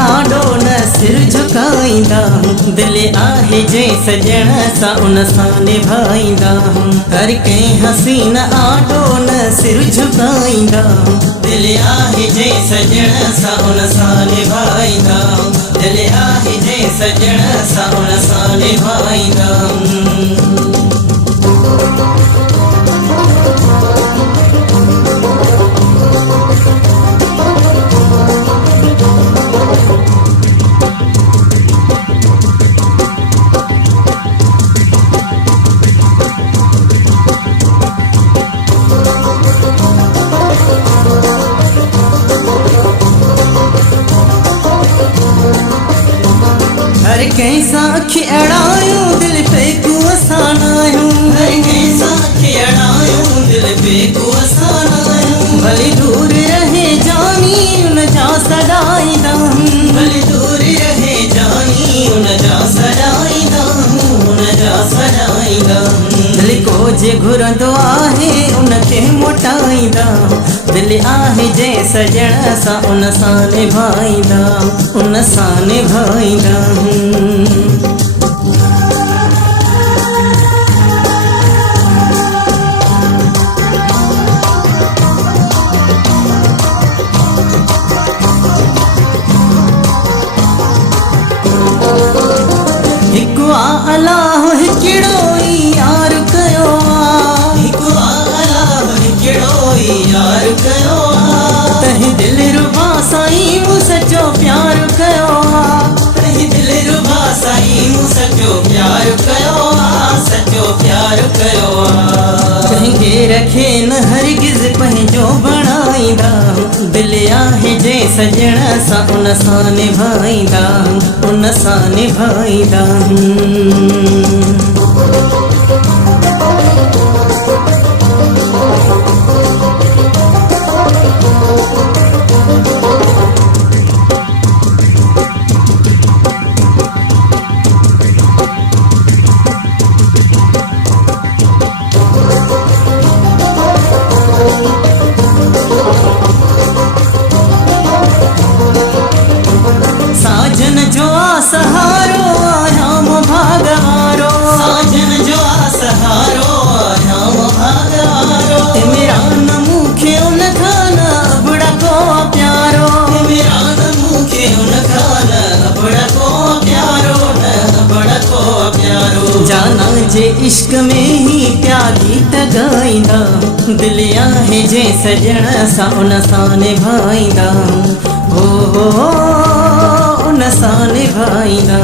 आडो न सिर झुकाईंदा दिल आहे जे सजण सां उन सां निभाईंदा हर कंहिं हसीन आडो न सिर झुकाईंदा दिल आहे जे सजण सां उन सां निभाईंदा दिल आहे जे सजण सां उन सां निभाईंदा हर कंहिं सां अखि अड़ायूं दिल पे को असान आहियूं हर कंहिं सां अखि अड़ायूं दिल पे को असान आहियूं भले दूर रहे जानी उन जा सॾाईंदा भले दूर रहे जानी उन जा सॾाईंदा उन जा सॾाईंदा दिल को जे घुरंदो आहे उनखे मोटाईंदा दिल आहे जे सजण सां उन सां निभाईंदा उन सां निभाईंदा हिकु आ अलाह हिकिड़ो ई यार कयो हिकु आ अलाह हिकिड़ो ई यार कयो तहीं दिल रुबा साईं मूं सचो प्यार कयो तहीं दिल रुबा साईं मूं सचो प्यार कयो सचो प्यार कयो कंहिंखे रखे न हरगिज़ पंहिंजो बणाईंदा दिल आहे जे सजण सां उन सां निभाईंदा उन सां निभाईंदा साजन जो आ सहारो आयाम भागवारो साजन जो आ सहारो आयाम भागवारो मेरा न मुखे उन खाना बड़ा को प्यारो मेरा न मुखे उन खाना बड़ा को प्यारो न बड़ा को प्यारो जाना जे इश्क में ही प्यारी तगाईंदा दिल आहे जे सजण सां उन सां निभाईंदा हो उन सां निभाईंदा